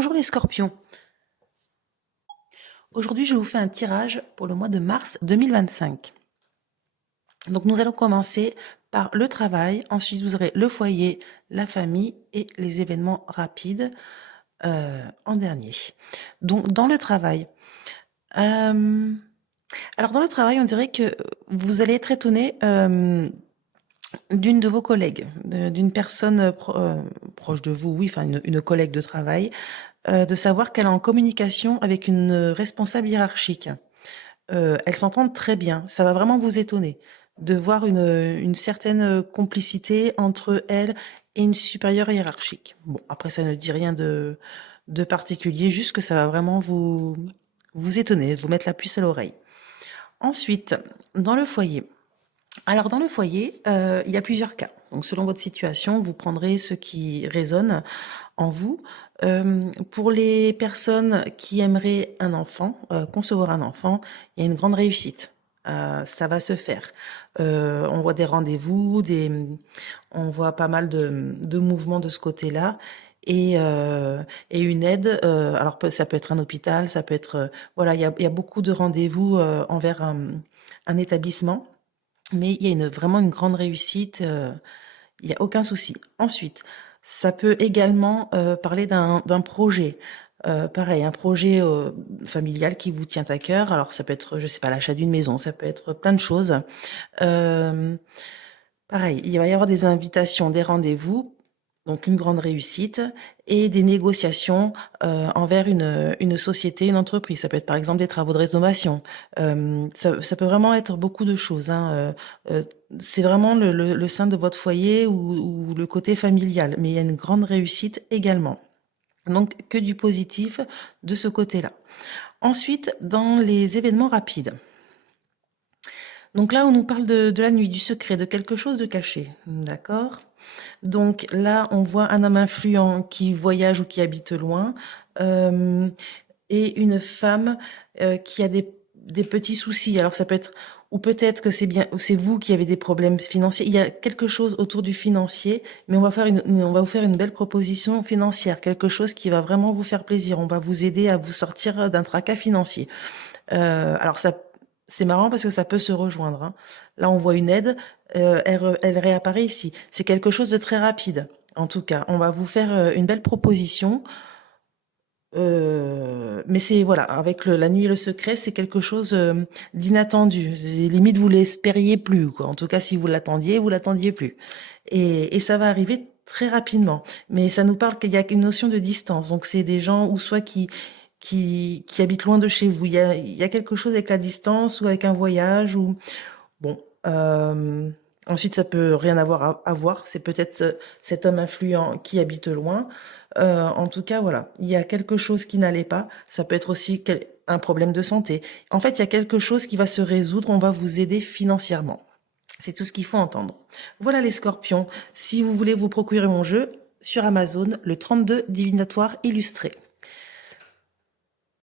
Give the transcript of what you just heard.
Bonjour les scorpions. Aujourd'hui, je vous fais un tirage pour le mois de mars 2025. Donc, nous allons commencer par le travail. Ensuite, vous aurez le foyer, la famille et les événements rapides en dernier. Donc, dans le travail. Alors, dans le travail, on dirait que vous allez être étonné d'une de vos collègues, d'une personne proche de vous, oui, enfin une collègue de travail, de savoir qu'elle est en communication avec une responsable hiérarchique. Elles s'entendent très bien. Ça va vraiment vous étonner de voir une certaine complicité entre elle et une supérieure hiérarchique. Bon, après, ça ne dit rien de particulier, juste que ça va vraiment vous étonner, vous mettre la puce à l'oreille. Ensuite, dans le foyer. Alors, dans le foyer, il y a plusieurs cas. Donc, selon votre situation, vous prendrez ce qui résonne en vous. Pour les personnes qui aimeraient un enfant, concevoir un enfant, il y a une grande réussite. Ça va se faire. On voit des rendez-vous, on voit pas mal de mouvements de ce côté-là. Et une aide, alors ça peut être un hôpital, ça peut être... voilà, il y a beaucoup de rendez-vous envers un établissement, mais il y a vraiment une grande réussite. Il n'y a aucun souci. Ensuite, ça peut également parler d'un projet. Pareil, un projet familial qui vous tient à cœur. Alors, ça peut être, je sais pas, l'achat d'une maison, ça peut être plein de choses. Euh, Pareil, il va y avoir des invitations, des rendez-vous, donc une grande réussite, et des négociations envers une société, une entreprise. Ça peut être par exemple des travaux de rénovation. Ça peut vraiment être beaucoup de choses, hein. C'est vraiment le sein de votre foyer ou le côté familial, mais il y a une grande réussite également. Donc que du positif de ce côté-là. Ensuite, dans les événements rapides. Donc là, on nous parle de la nuit, du secret, de quelque chose de caché. D'accord? Donc là, on voit un homme influent qui voyage ou qui habite loin, et une femme qui a des petits soucis. Alors ça peut être, ou peut-être que c'est bien, ou c'est vous qui avez des problèmes financiers. Il y a quelque chose autour du financier, mais on va vous faire une belle proposition financière, quelque chose qui va vraiment vous faire plaisir. On va vous aider à vous sortir d'un tracas financier. Alors ça, c'est marrant parce que ça peut se rejoindre, hein. Là, on voit une aide, elle réapparaît ici. C'est quelque chose de très rapide. En tout cas, on va vous faire une belle proposition. Mais c'est voilà, avec la nuit et le secret, c'est quelque chose d'inattendu. Limite, vous l'espériez plus, quoi. En tout cas, si vous l'attendiez plus. Et ça va arriver très rapidement. Mais ça nous parle qu'il y a une notion de distance. Donc, c'est des gens ou soit qui habitent loin de chez vous. Il y a quelque chose avec la distance ou avec un voyage ou bon. Ensuite, ça peut rien avoir à voir. C'est peut-être cet homme influent qui habite loin. En tout cas, voilà, il y a quelque chose qui n'allait pas. Ça peut être aussi un problème de santé. En fait, il y a quelque chose qui va se résoudre. On va vous aider financièrement. C'est tout ce qu'il faut entendre. Voilà les scorpions. Si vous voulez vous procurer mon jeu, sur Amazon, le 32 divinatoire illustré.